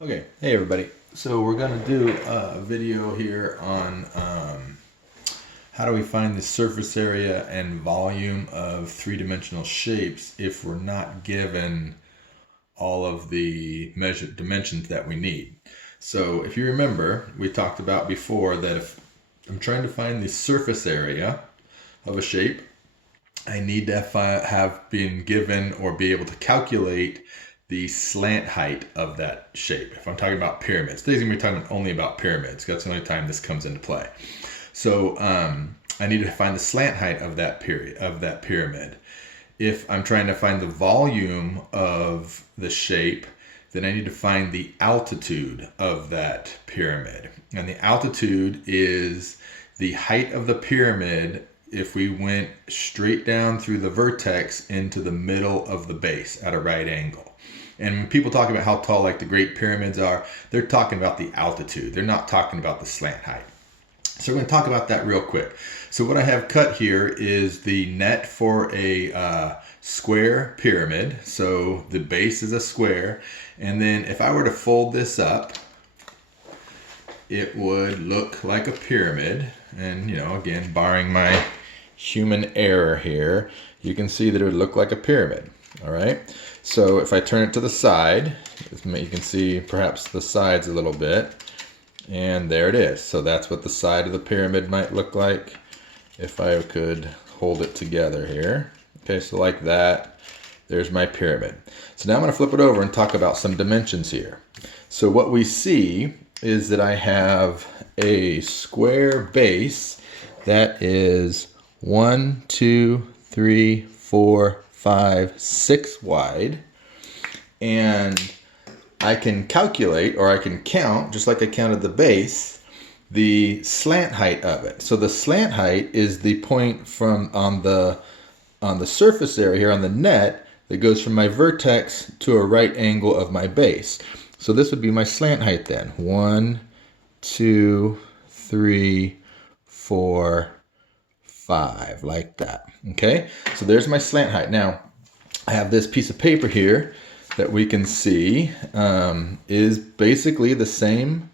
Okay, hey everybody. So we're going to do a video here on how do we find the surface area and volume of three-dimensional shapes if we're not given all of the measured dimensions that we need. So if you remember, we talked about before that if I'm trying to find the surface area of a shape, I need to have been given or be able to calculate the slant height of that shape. If I'm talking about pyramids, today's gonna be talking only about pyramids. That's the only time this comes into play. So I need to find the slant height of that pyramid. If I'm trying to find the volume of the shape, then I need to find the altitude of that pyramid. And the altitude is the height of the pyramid if we went straight down through the vertex into the middle of the base at a right angle. And when people talk about how tall like the Great Pyramids are, they're talking about the altitude. They're not talking about the slant height. So we're going to talk about that real quick. So what I have cut here is the net for a square pyramid. So the base is a square. And then if I were to fold this up, it would look like a pyramid. And, again, barring my human error here, you can see that it would look like a pyramid. All right. So if I turn it to the side, you can see perhaps the sides a little bit. And there it is. So that's what the side of the pyramid might look like if I could hold it together here. Okay, so like that, there's my pyramid. So now I'm going to flip it over and talk about some dimensions here. So what we see is that I have a square base that is 1, 2, 3, 4, 5, 6 wide. And I can calculate, or I can count, just like I counted the base, the slant height of it. So the slant height is the point from on the surface area here on the net that goes from my vertex to a right angle of my base. So this would be my slant height then. 1, 2, 3, 4, 5, like that. Okay, so there's my slant height. Now, I have this piece of paper here that we can see is basically the same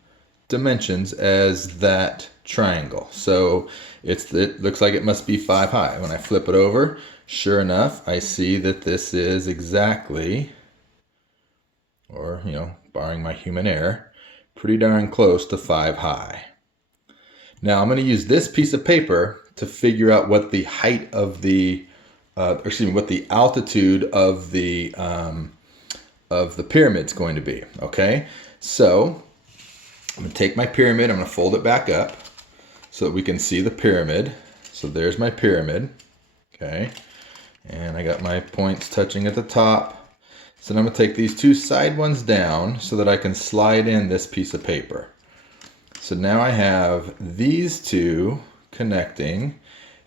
dimensions as that triangle. So it looks like it must be 5 high. When I flip it over, sure enough, I see that this is exactly, or barring my human error, pretty darn close to 5 high. Now I'm going to use this piece of paper to figure out what the height of the, what the altitude of the pyramid's going to be. Okay, so I'm going to take my pyramid, I'm going to fold it back up so that we can see the pyramid. So there's my pyramid. Okay, and I got my points touching at the top. So now I'm going to take these two side ones down so that I can slide in this piece of paper. So now I have these two connecting,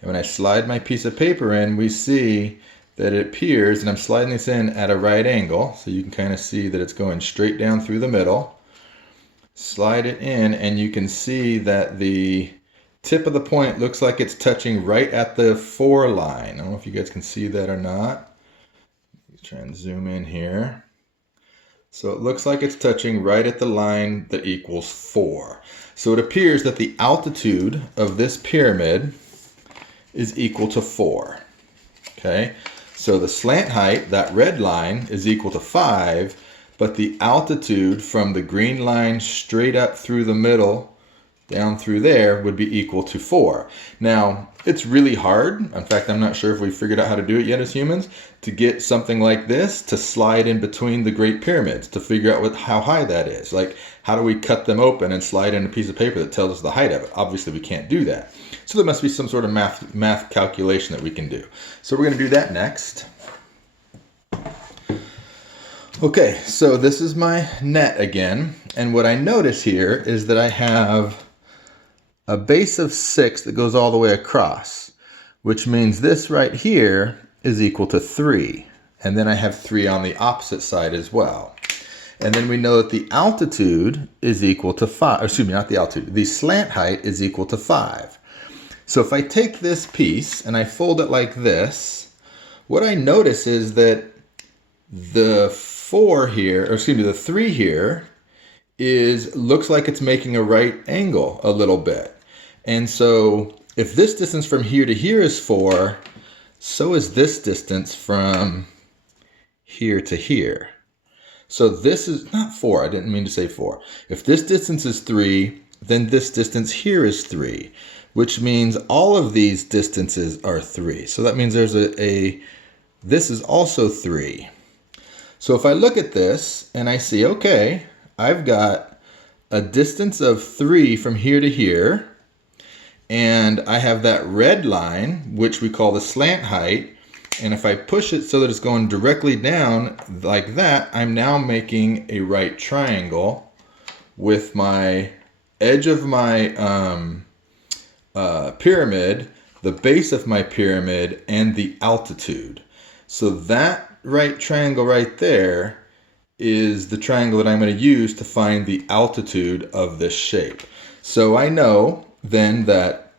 and when I slide my piece of paper in, we see that it appears, and I'm sliding this in at a right angle, so you can kind of see that it's going straight down through the middle. Slide it in, and you can see that the tip of the point looks like it's touching right at the 4 line. I don't know if you guys can see that or not. Try and zoom in here. So it looks like it's touching right at the line that equals 4. So it appears that the altitude of this pyramid is equal to 4. Okay, so the slant height, that red line, is equal to 5, but the altitude from the green line straight up through the middle down through there would be equal to 4. Now, it's really hard. In fact, I'm not sure if we've figured out how to do it yet as humans, to get something like this to slide in between the Great Pyramids to figure out how high that is. Like, how do we cut them open and slide in a piece of paper that tells us the height of it? Obviously, we can't do that. So there must be some sort of math calculation that we can do. So we're going to do that next. Okay, so this is my net again. And what I notice here is that I have a base of 6 that goes all the way across, which means this right here is equal to 3. And then I have 3 on the opposite side as well. And then we know that the altitude is equal to 5. Excuse me, not the altitude. The slant height is equal to 5. So if I take this piece and I fold it like this, what I notice is that the 4 here, or excuse me, the 3 here looks like it's making a right angle a little bit. And so if this distance from here to here is 4, so is this distance from here to here. So this is not 4, I didn't mean to say 4. If this distance is 3, then this distance here is 3, which means all of these distances are 3. So that means there's this is also 3. So if I look at this and I see, okay, I've got a distance of 3 from here to here, and I have that red line, which we call the slant height, and if I push it so that it's going directly down like that, I'm now making a right triangle with my edge of my pyramid, the base of my pyramid, and the altitude. So that right triangle right there is the triangle that I'm going to use to find the altitude of this shape. So I know then that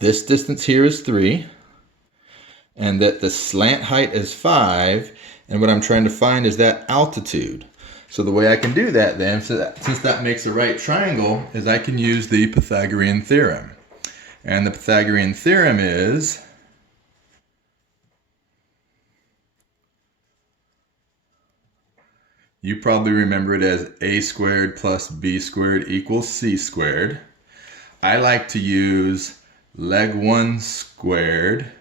this distance here is 3, and that the slant height is 5, and what I'm trying to find is that altitude. So the way I can do that then, since that makes a right triangle, is I can use the Pythagorean theorem. And the Pythagorean theorem is you probably remember it as a squared plus b squared equals c squared. I like to use leg 1 squared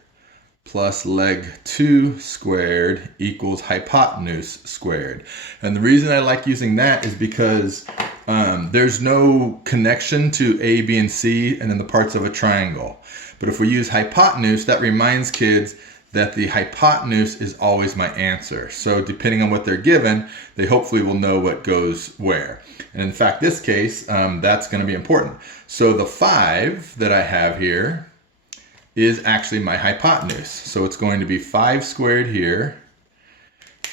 plus leg 2 squared equals hypotenuse squared. And the reason I like using that is because there's no connection to A, B, and C and then the parts of a triangle. But if we use hypotenuse, that reminds kids that the hypotenuse is always my answer. So depending on what they're given, they hopefully will know what goes where. And in fact, this case, that's going to be important. So the 5 that I have here is actually my hypotenuse. So it's going to be 5 squared here.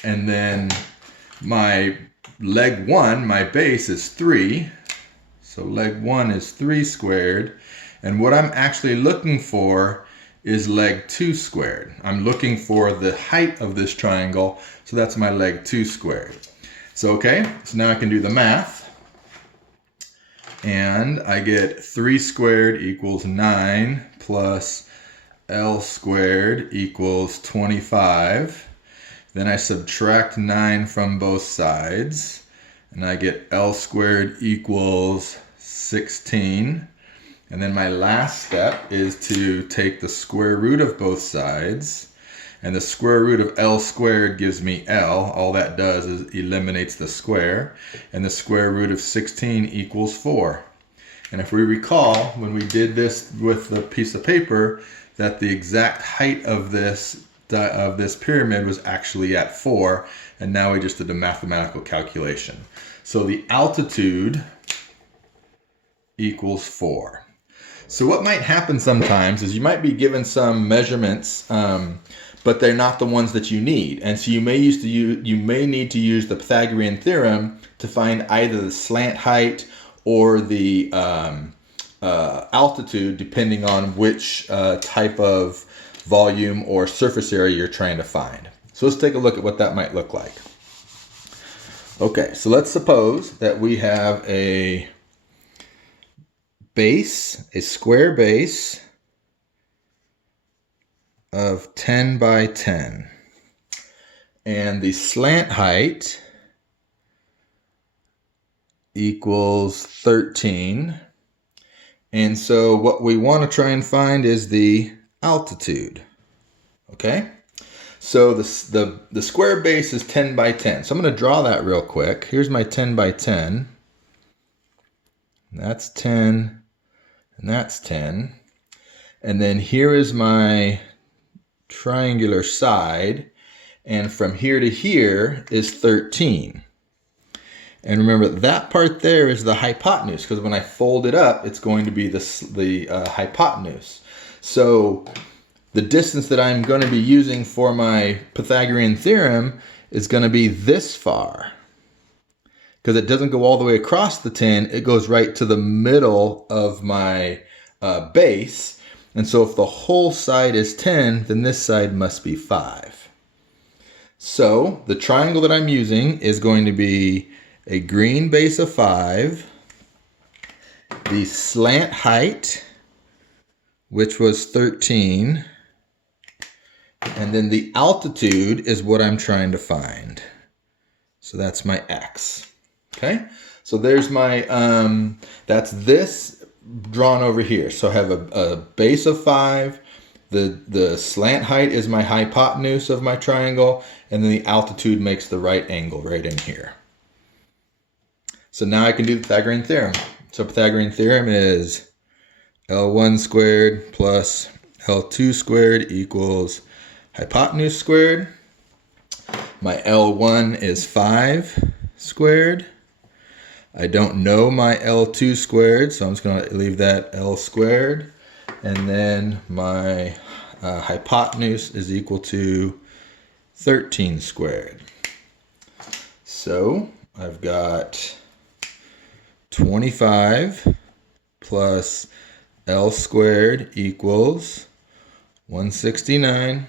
And then my leg 1, my base, is 3. So leg 1 is 3 squared. And what I'm actually looking for is leg 2 squared. I'm looking for the height of this triangle. So that's my leg 2 squared. So okay, so now I can do the math. And I get 3 squared equals 9 plus L squared equals 25. Then I subtract 9 from both sides, and I get L squared equals 16. And then my last step is to take the square root of both sides, and the square root of L squared gives me L. All that does is eliminates the square, and the square root of 16 equals 4. And if we recall, when we did this with the piece of paper, that the exact height of this pyramid was actually at 4, and now we just did a mathematical calculation. So the altitude equals 4. So what might happen sometimes is you might be given some measurements, but they're not the ones that you need. And so you may need to use the Pythagorean theorem to find either the slant height or the altitude, depending on which type of volume or surface area you're trying to find. So let's take a look at what that might look like. Okay, so let's suppose that we have a base, a square base of 10 by 10. And the slant height equals 13. And so what we want to try and find is the altitude. Okay? So the square base is 10 by 10. So I'm going to draw that real quick. Here's my 10 by 10. That's 10, and that's 10. And then here is my triangular side, and from here to here is 13. And remember, that part there is the hypotenuse, because when I fold it up, it's going to be the hypotenuse. So the distance that I'm going to be using for my Pythagorean theorem is going to be this far. Because it doesn't go all the way across the 10, it goes right to the middle of my base. And so if the whole side is 10, then this side must be 5. So the triangle that I'm using is going to be a green base of 5, the slant height, which was 13, and then the altitude is what I'm trying to find. So that's my x. Okay, so there's my, that's this drawn over here. So I have a base of 5, the slant height is my hypotenuse of my triangle, and then the altitude makes the right angle right in here. So now I can do the Pythagorean theorem. So Pythagorean theorem is L1 squared plus L2 squared equals hypotenuse squared. My L1 is 5 squared. I don't know my L2 squared, so I'm just going to leave that L squared. And then my hypotenuse is equal to 13 squared. So I've got 25 plus L squared equals 169.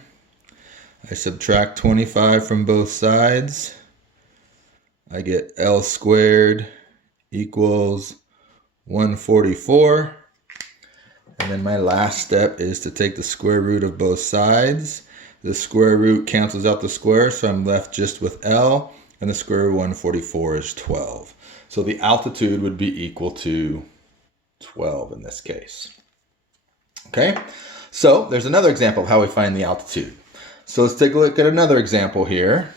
I subtract 25 from both sides. I get L squared equals 144. And then my last step is to take the square root of both sides. The square root cancels out the square, so I'm left just with L, and the square root of 144 is 12. So the altitude would be equal to 12 in this case. Okay, so there's another example of how we find the altitude. So let's take a look at another example here.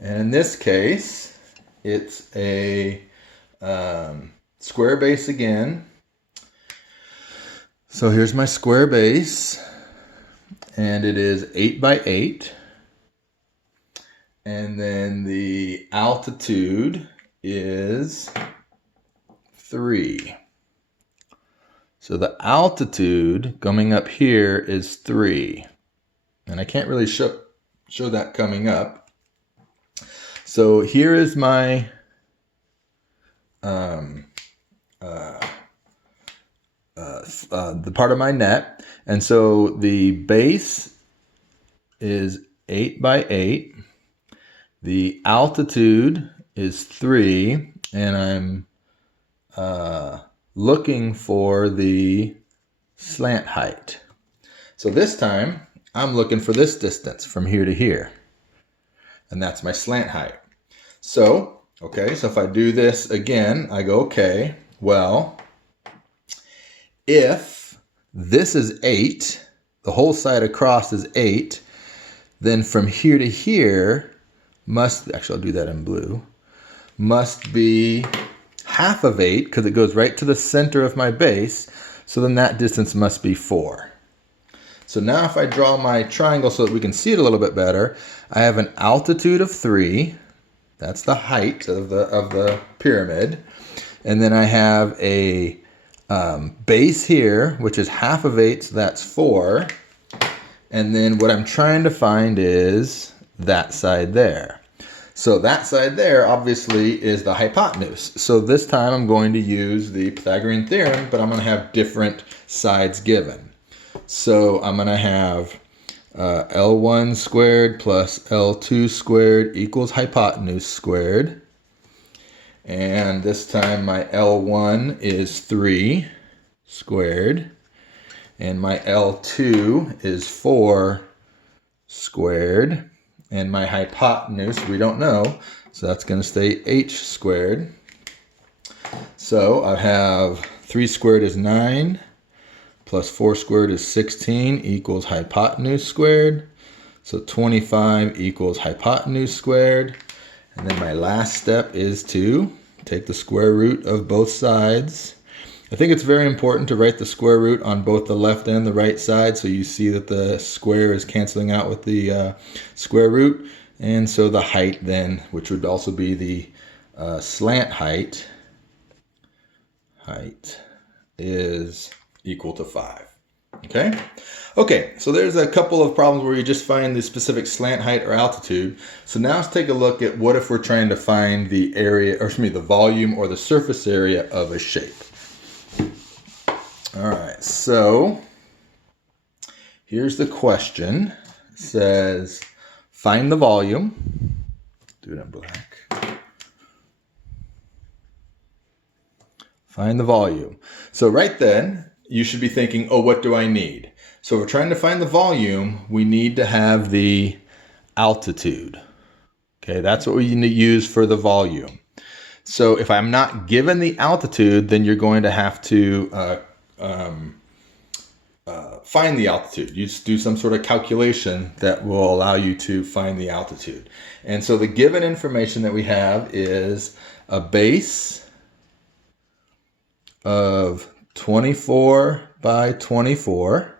And in this case, it's a square base again. So here's my square base, and it is 8 by 8. And then the altitude is 3. So the altitude coming up here is 3. And I can't really show that coming up. So here is my the part of my net. And so the base is 8 by 8. The altitude is 3. And I'm looking for the slant height. So this time I'm looking for this distance from here to here. And that's my slant height. So, okay, so if I do this again, I go, okay, well, if this is 8, the whole side across is 8, then from here to here must, actually I'll do that in blue, must be half of 8 because it goes right to the center of my base. So then that distance must be 4. So now if I draw my triangle so that we can see it a little bit better, I have an altitude of 3. That's the height of the pyramid. And then I have a base here, which is half of 8, so that's 4. And then what I'm trying to find is that side there. So that side there obviously is the hypotenuse. So this time I'm going to use the Pythagorean theorem, but I'm going to have different sides given. So I'm going to have L1 squared plus L2 squared equals hypotenuse squared. And this time my L1 is 3 squared. And my L2 is 4 squared. And my hypotenuse, we don't know, so that's going to stay h squared. So I have 3 squared is 9, plus 4 squared is 16 equals hypotenuse squared. So 25 equals hypotenuse squared. And then my last step is to take the square root of both sides. I think it's very important to write the square root on both the left and the right side so you see that the square is canceling out with the square root. And so the height then, which would also be the slant height, is equal to 5. Okay? Okay, so there's a couple of problems where you just find the specific slant height or altitude. So now let's take a look at what if we're trying to find the area, or excuse me, the volume or the surface area of a shape. All right, so here's the question. It says, find the volume, do it in black. Find the volume. So right then, you should be thinking, oh, what do I need? So if we're trying to find the volume, we need to have the altitude. Okay, that's what we need to use for the volume. So if I'm not given the altitude, then you're going to have to find the altitude. You just do some sort of calculation that will allow you to find the altitude. And so the given information that we have is a base of 24 by 24,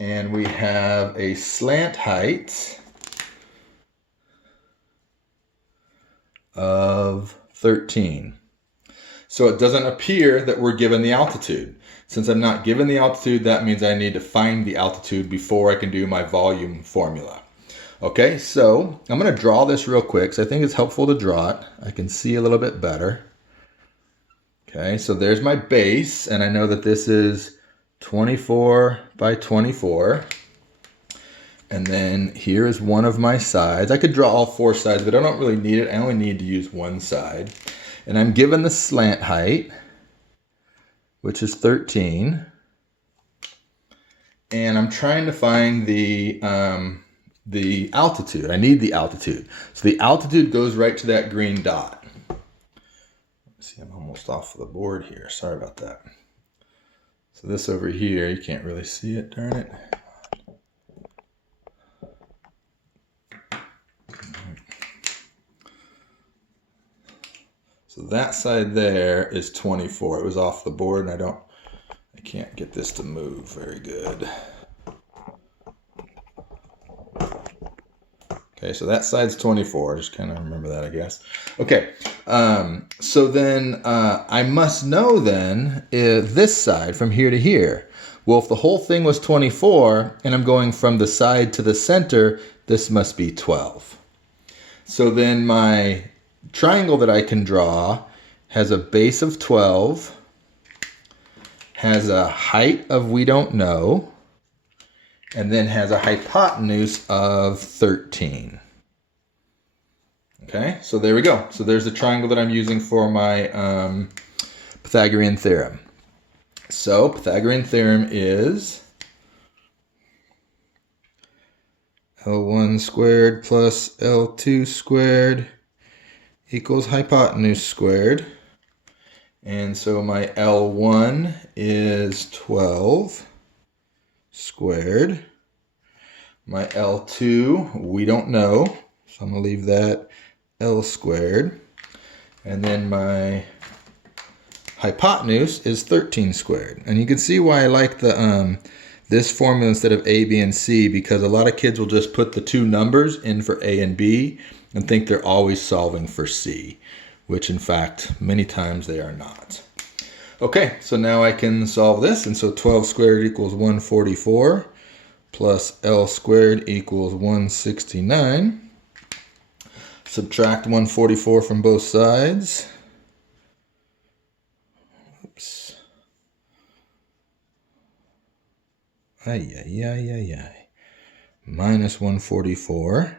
and we have a slant height of 13. So it doesn't appear that we're given the altitude. Since I'm not given the altitude, that means I need to find the altitude before I can do my volume formula. Okay, so I'm going to draw this real quick because I think it's helpful to draw it. I can see a little bit better. Okay, so there's my base, and I know that this is 24 by 24. And then here is one of my sides. I could draw all four sides, but I don't really need it. I only need to use one side. And I'm given the slant height, which is 13. And I'm trying to find the altitude. I need the altitude. So the altitude goes right to that green dot. See, I'm almost off of the board here. Sorry about that. So this over here, you can't really see it, darn it. So that side there is 24. It was off the board and I can't get this to move very good. Okay, so that side's 24. Just kind of remember that, I guess. Okay, so then I must know then this side from here to here. Well, if the whole thing was 24 and I'm going from the side to the center, this must be 12. So then my triangle that I can draw has a base of 12, has a height of we don't know, and then has a hypotenuse of 13. Okay, so there we go. So there's the triangle that I'm using for my Pythagorean theorem. So Pythagorean theorem is L1 squared plus L2 squared equals hypotenuse squared. And so my L1 is 12 squared. My L2, we don't know, so I'm going to leave that L squared. And then my hypotenuse is 13 squared. And you can see why I like the this formula instead of A, B, and C, because a lot of kids will just put the two numbers in for A and B and think they're always solving for C, which in fact, many times they are not. Okay, so now I can solve this, and so 12 squared equals 144, plus L squared equals 169. Subtract 144 from both sides. Oops. Minus 144.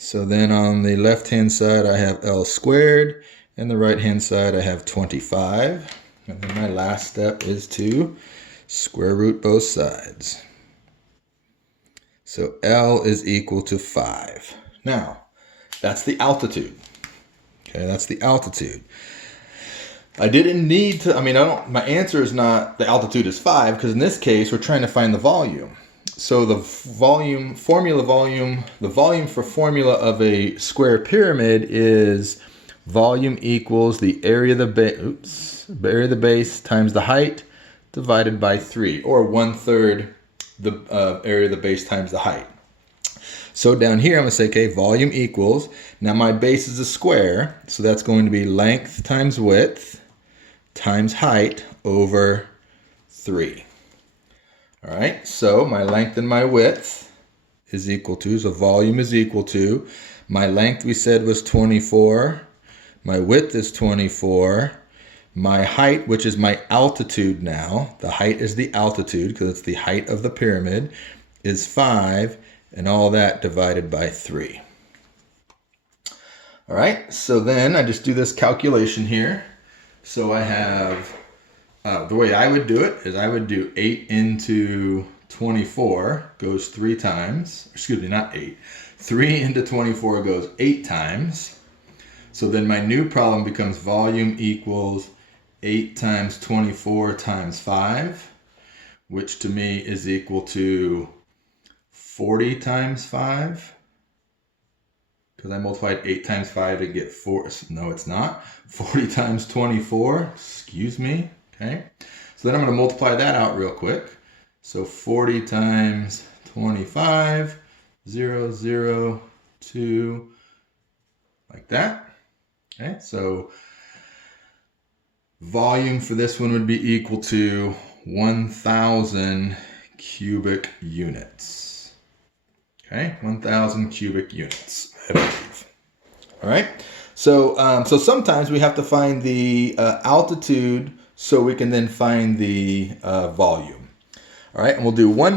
So then on the left-hand side, I have L squared, and the right-hand side, I have 25. And then my last step is to square root both sides. So L is equal to 5. Now, that's the altitude. Okay, that's the altitude. I didn't need to, my answer is not the altitude is 5, because in this case, we're trying to find the volume. So the volume for formula of a square pyramid is volume equals the area of the base times the height divided by 3, or 1/3 the area of the base times the height. So down here, I'm going to say, okay, volume equals, now my base is a square, so that's going to be length times width times height over 3. All right, so my length and my width is equal to, so volume is equal to, my length we said was 24, my width is 24, my height, which is my altitude now, the height is the altitude because it's the height of the pyramid, is 5, and all that divided by 3. All right, so then I just do this calculation here. So I have, the way I would do it is I would do 8 into 24 goes 3 times, excuse me, not 8. 3 into 24 goes 8 times. So then my new problem becomes volume equals 8 times 24 times 5, which to me is equal to 40 times 5. Because I multiplied 8 times 5 to get 4. No, it's not. 40 times 24. Excuse me. Okay. So then I'm going to multiply that out real quick. So 40 times 25, 0, 0, 2, like that. Okay. So volume for this one would be equal to 1,000 cubic units. Okay. 1,000 cubic units, I believe. All right. So, so sometimes we have to find the altitude so we can then find the volume. All right. And we'll do one more.